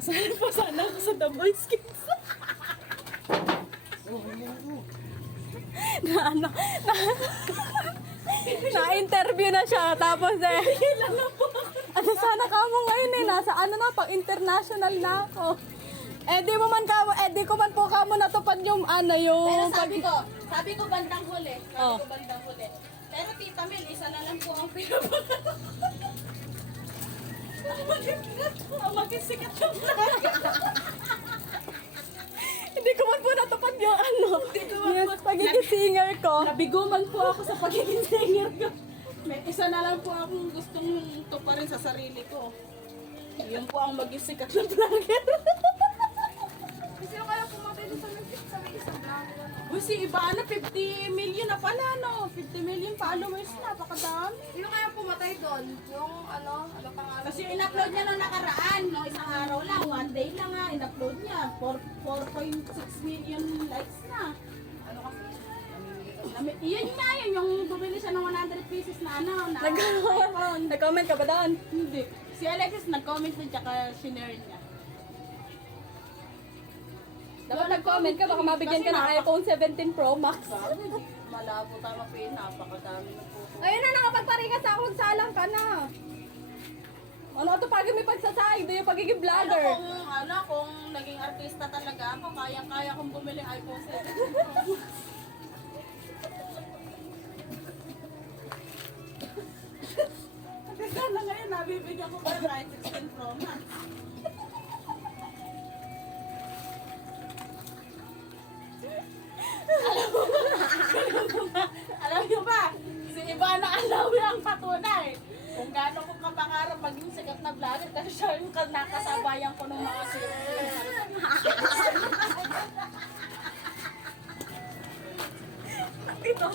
Kasali pa sana ako sa The Boys Kids. Na-interview na siya, tapos ano sana ka mo ngayon nasa ano na, pang international na ako. Di mo man kamo, di ko man po kamo natupad yung ano yung... Pero sabi ko bandang huli. Oh. Bandang huli. Pero Tita Mel, isa na lang po ang pinapagawa. Ang magkisikat yung Hindi ko man po natupad yung ano, yung pagiging singer ko. Nabiguman po ako sa pagiging singer ko. May isa na lang po akong gustong tuparin sa sarili ko. Yun po ang maging sikat na vlogger. Sino kaya pumatay doon sa may isang vlogger? Uy, si Ivana, 50 million na pala, no? 50 million followers, napakadami. Sino kaya pumatay doon? Yung ano pangalan? Kasi yung in-upload niya nung nakaraan, no? Isang araw lang, one day lang nga, in-upload niya. 4.6 million likes na. Ano kasi? Iyan nga yun, yung bumili siya ng 100 pieces na ano, na iPhone. Nag-comment ka ba doon? Hindi. Si Alexis nag-comment din, tsaka shinare niya. Dapat nag-comment ka, baka mabigyan ka ng iPhone 17 Pro Max. Sabi, malabo tayo mapin, napakadami ng puto. Ayun na, nakapagparingas ako, magsalang ka na. Ano ito pagin may pagsasahig, do yung pagiging vlogger. Kung naging artista talaga ako, kayang-kaya kong bumili iPhone 17 Pro Max. Kasi sana ngayon, nabibigyan ko pa ng 16 Pro Max. Alam niyo ba, si Ivana Alawi ang patunay kung gaano ko kapangarap maging sikat na vlogger kasi siya yung nakasabayan ko ng mga series. Ito.